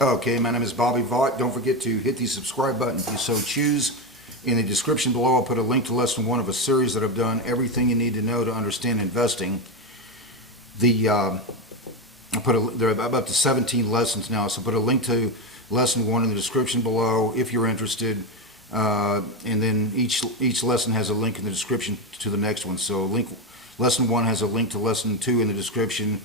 Okay, my name is Bobby Vaught. Don't forget to hit the subscribe button if you so choose. In the description below, I'll put a link to lesson one of a series that I've done, Everything You Need to Know to Understand Investing. There are about up to 17 lessons now, so put a link to lesson one in the description below if you're interested. And then each lesson has a link in the description to the next one. So lesson one has a link to lesson two in the description,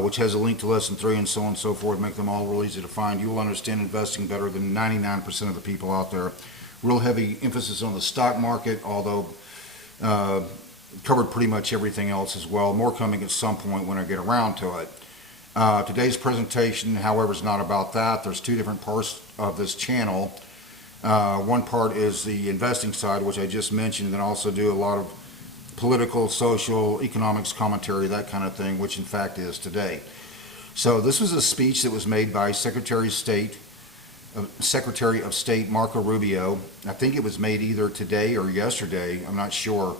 which has a link to lesson three, and so on and so forth. Make them all real easy to find. You will understand investing better than 99% of the people out there. Real heavy emphasis on the stock market, although covered pretty much everything else as well. More coming at some point when I get around to it. Today's presentation, however, is not about that. There's two different parts of this channel. One part is the investing side, which I just mentioned, and then also do a lot of political, social, economics commentary, that kind of thing, which in fact is today. So this was a speech that was made by Secretary of State Marco Rubio. I think it was made either today or yesterday, I'm not sure,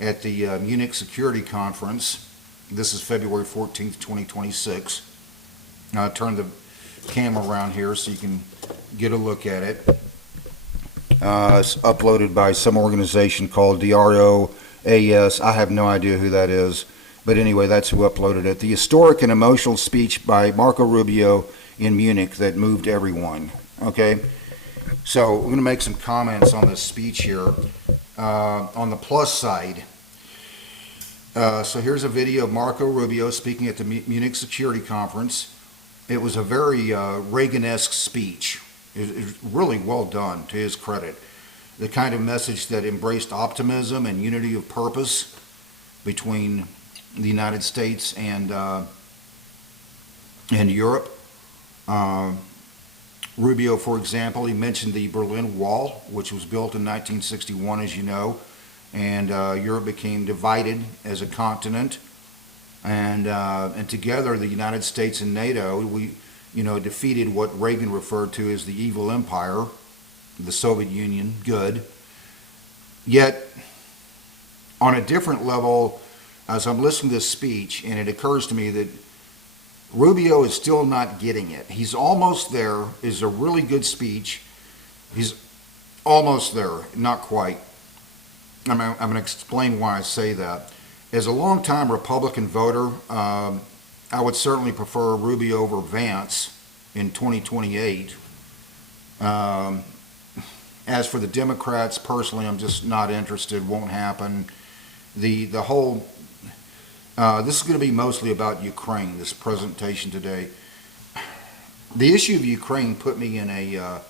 at the Munich Security Conference. This is February 14th, 2026. I'll turn the camera around here so you can get a look at it. It's uploaded by some organization called DROAS. I have no idea who that is, but anyway, that's who uploaded it. The historic and emotional speech by Marco Rubio in Munich that moved everyone. Okay, so we're going to make some comments on this speech here. On the plus side, so here's a video of Marco Rubio speaking at the Munich Security Conference. It was a very Reagan-esque speech. It was really well done, to his credit. The kind of message that embraced optimism and unity of purpose between the United States and Europe. Rubio, for example, he mentioned the Berlin Wall, which was built in 1961, as you know, and Europe became divided as a continent, and together the United States and NATO, we defeated what Reagan referred to as the evil empire, the Soviet Union, good. Yet, on a different level, as I'm listening to this speech, and it occurs to me that Rubio is still not getting it. He's almost there. It's a really good speech. He's almost there, not quite. I'm going to explain why I say that. As a longtime Republican voter, I would certainly prefer Rubio over Vance in 2028. As for the Democrats, personally, I'm just not interested. Won't happen. The whole this is going to be mostly about Ukraine, this presentation today. The issue of Ukraine put me in a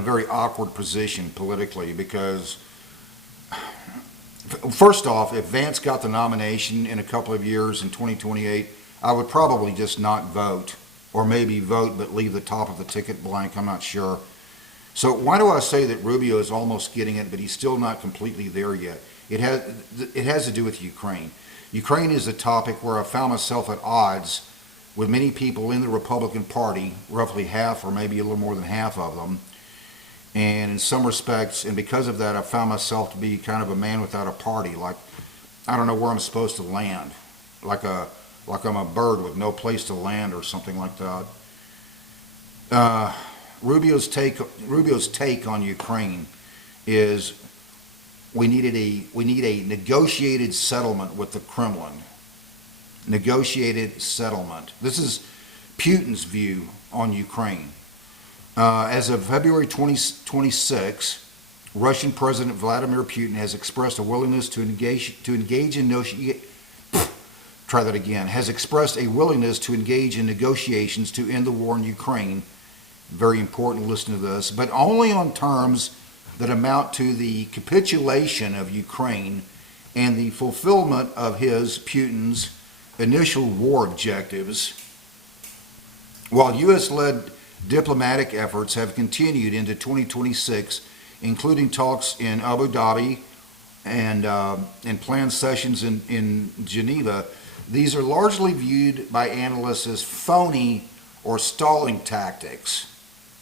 very awkward position politically, because first off, if Vance got the nomination in a couple of years in 2028, I would probably just not vote, or maybe vote but leave the top of the ticket blank. I'm not sure. So why do I say that Rubio is almost getting it, but he's still not completely there yet? It has to do with Ukraine. Ukraine is a topic where I found myself at odds with many people in the Republican Party, roughly half or maybe a little more than half of them. And in some respects, and because of that, I found myself to be kind of a man without a party. Like, I don't know where I'm supposed to land. Like I'm a bird with no place to land or something like that. Rubio's take on Ukraine is we need a negotiated settlement with the Kremlin. Negotiated settlement. This is Putin's view on Ukraine. As of February 2026, Russian President Vladimir Putin has expressed a willingness to engage in negotiations to end the war in Ukraine. Very important to listen to this, but only on terms that amount to the capitulation of Ukraine and the fulfillment of Putin's initial war objectives. While U.S.-led diplomatic efforts have continued into 2026, including talks in Abu Dhabi and planned sessions in Geneva, these are largely viewed by analysts as phony or stalling tactics,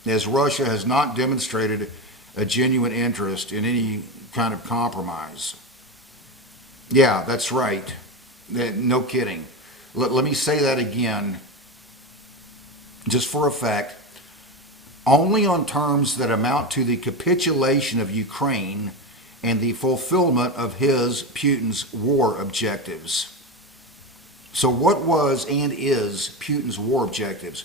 as Russia has not demonstrated a genuine interest in any kind of compromise. Yeah, that's right. No kidding. Let me say that again, just for effect. Only on terms that amount to the capitulation of Ukraine and the fulfillment of Putin's war objectives. So what was and is Putin's war objectives?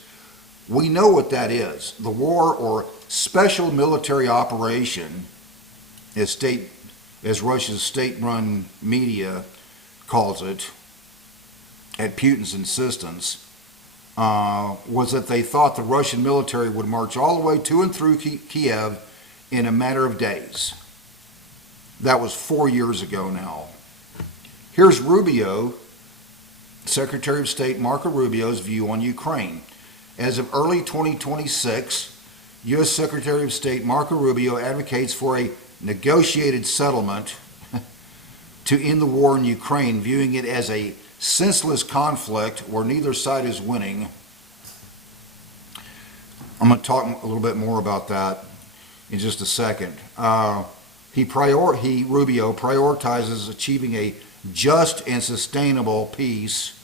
We know what that is. The war, or special military operation, as Russia's state-run media calls it, at Putin's insistence, was that they thought the Russian military would march all the way to and through Kiev in a matter of days. That was 4 years ago now. Here's Rubio, Secretary of State Marco Rubio's view on Ukraine. As of early 2026, U.S. Secretary of State Marco Rubio advocates for a negotiated settlement to end the war in Ukraine, viewing it as a senseless conflict where neither side is winning. I'm going to talk a little bit more about that in just a second. Rubio prioritizes achieving a just and sustainable peace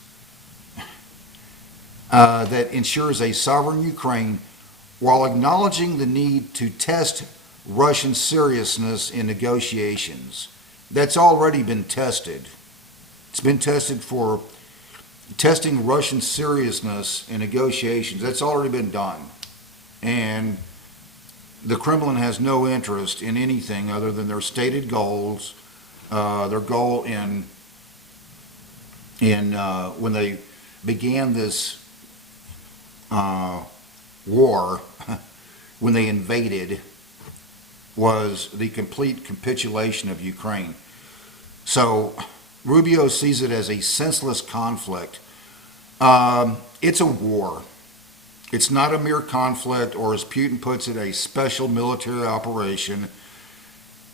that ensures a sovereign Ukraine, while acknowledging the need to test Russian seriousness in negotiations. That's already been tested. It's been tested for testing Russian seriousness in negotiations. That's already been done. And the Kremlin has no interest in anything other than their stated goals. Their goal in when they began this war, when they invaded, was the complete capitulation of Ukraine. So Rubio sees it as a senseless conflict. It's a war. It's not a mere conflict, or as Putin puts it, a special military operation.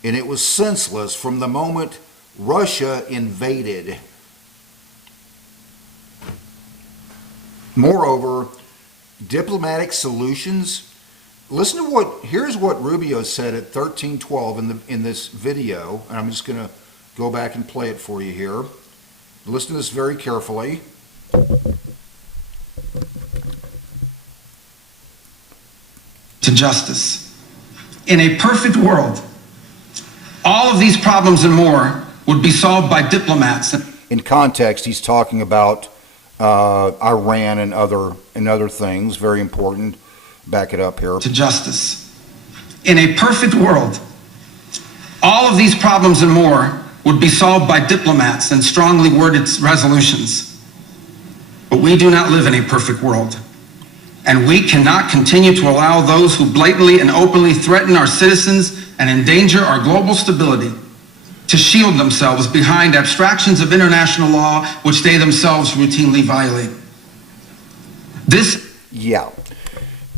And it was senseless from the moment Russia invaded. Moreover, diplomatic solutions. Listen to here's what Rubio said at 13:12 in this video, and I'm just going to go back and play it for you here. Listen to this very carefully. To justice. In a perfect world, all of these problems and more would be solved by diplomats. In context, he's talking about Iran and other things. Very important. Back it up here. To justice. In a perfect world, all of these problems and more would be solved by diplomats and strongly worded resolutions. But we do not live in a perfect world. And we cannot continue to allow those who blatantly and openly threaten our citizens and endanger our global stability to shield themselves behind abstractions of international law which they themselves routinely violate. Yeah,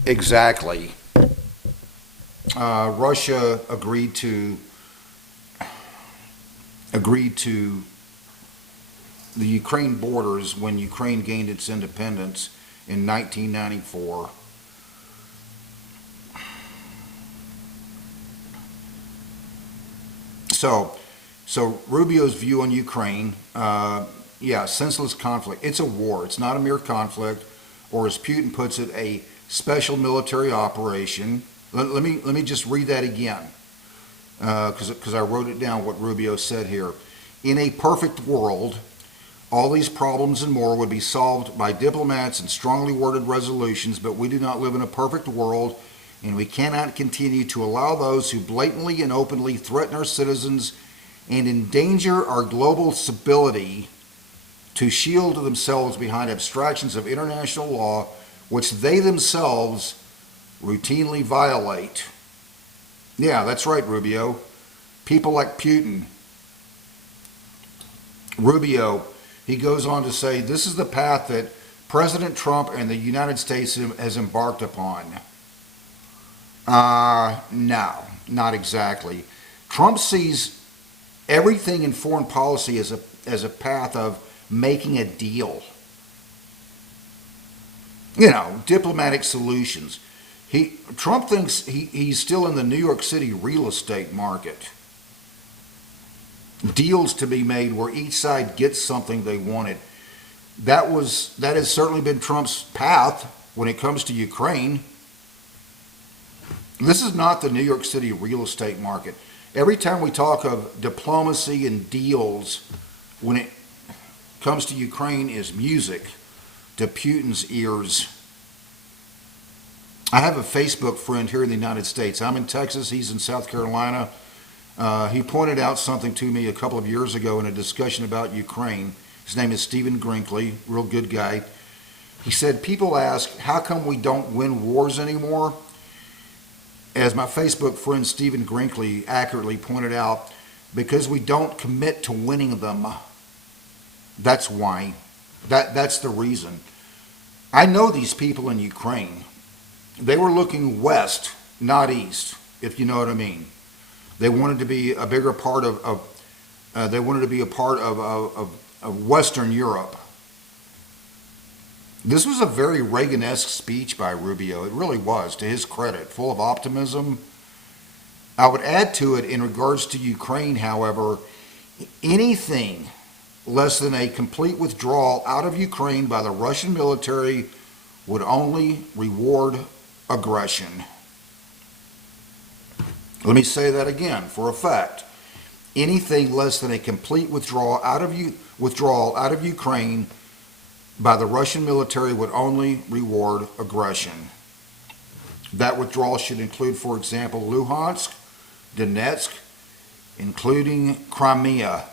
exactly. Russia agreed to the Ukraine borders when Ukraine gained its independence in 1994. So Rubio's view on Ukraine, senseless conflict. It's a war. It's not a mere conflict, or as Putin puts it, a special military operation. Let me just read that again, because I wrote it down, what Rubio said here. In a perfect world, all these problems and more would be solved by diplomats and strongly worded resolutions, but we do not live in a perfect world, and we cannot continue to allow those who blatantly and openly threaten our citizens and endanger our global stability to shield themselves behind abstractions of international law, which they themselves routinely violate. Yeah, that's right, Rubio. People like Putin. Rubio, he goes on to say, this is the path that President Trump and the United States has embarked upon. No, not exactly. Trump sees everything in foreign policy as a path of making a deal. Diplomatic solutions. Trump thinks he's still in the New York City real estate market. Deals to be made where each side gets something they wanted. that has certainly been Trump's path when it comes to Ukraine. This is not the New York City real estate market. Every time we talk of diplomacy and deals, when it comes to Ukraine, is music to Putin's ears. I have a Facebook friend here in the United States. I'm in Texas, he's in South Carolina. He pointed out something to me a couple of years ago in a discussion about Ukraine. His name is Stephen Grinkley, real good guy. He said, people ask, how come we don't win wars anymore? As my Facebook friend Stephen Grinkley accurately pointed out, because we don't commit to winning them. That's why. That's the reason. I know these people in Ukraine. They were looking west, not east, if you know what I mean. They wanted to be a bigger part of Western Europe. This was a very Reagan-esque speech by Rubio. It really was, to his credit, full of optimism. I would add to it in regards to Ukraine, however, anything less than a complete withdrawal out of Ukraine by the Russian military would only reward aggression. Let me say that again for effect. Anything less than a complete withdrawal out of Ukraine by the Russian military would only reward aggression. That withdrawal should include, for example, Luhansk, Donetsk, including Crimea,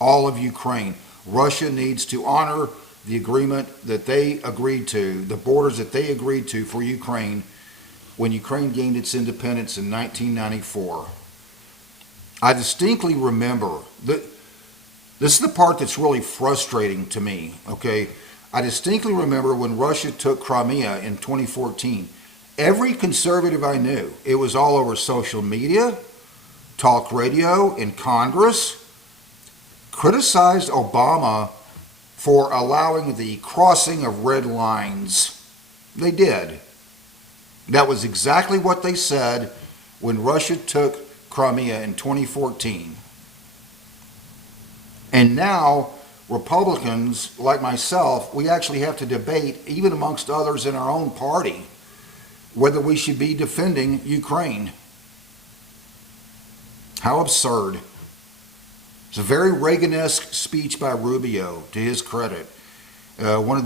all of Ukraine. Russia needs to honor the agreement that they agreed to, the borders that they agreed to for Ukraine when Ukraine gained its independence in 1994. I distinctly remember that this is the part that's really frustrating to me, okay? I distinctly remember when Russia took Crimea in 2014. Every conservative I knew, it was all over social media, talk radio, in Congress, criticized Obama for allowing the crossing of red lines. They did. That was exactly what they said when Russia took Crimea in 2014. And now, Republicans like myself, we actually have to debate, even amongst others in our own party, whether we should be defending Ukraine. How absurd. It's a very Reagan-esque speech by Rubio, to his credit. On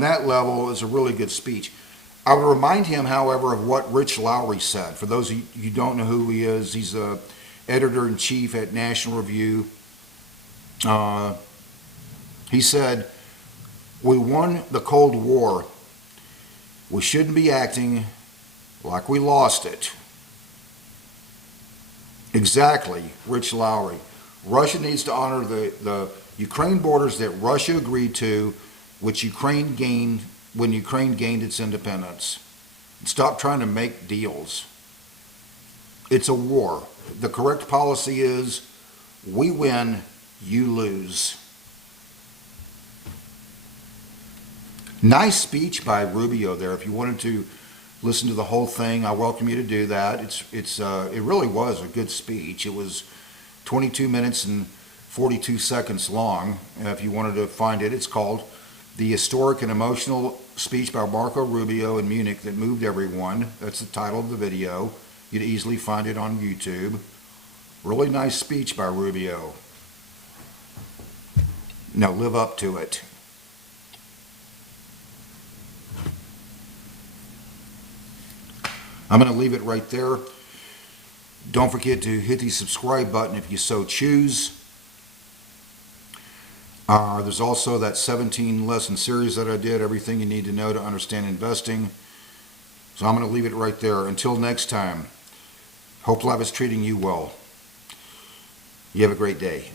that level, is a really good speech. I would remind him, however, of what Rich Lowry said. For those of you who don't know who he is, he's a editor-in-chief at National Review. He said, we won the Cold War. We shouldn't be acting like we lost it. Exactly, Rich Lowry. Russia needs to honor the Ukraine borders that Russia agreed to, which Ukraine gained when Ukraine gained its independence. Stop trying to make deals. It's a war. The correct policy is, we win, you lose. Nice speech by Rubio there. If you wanted to listen to the whole thing, I welcome you to do that. It really was a good speech. It was 22 minutes and 42 seconds long. If you wanted to find it, it's called The Historic and Emotional Speech by Marco Rubio in Munich That Moved Everyone. That's the title of the video. You'd easily find it on YouTube. Really nice speech by Rubio. Now live up to it. I'm going to leave it right there. Don't forget to hit the subscribe button if you so choose. There's also that 17 lesson series that I did, everything you need to know to understand investing. So I'm going to leave it right there. Until next time, hope life is treating you well. You have a great day.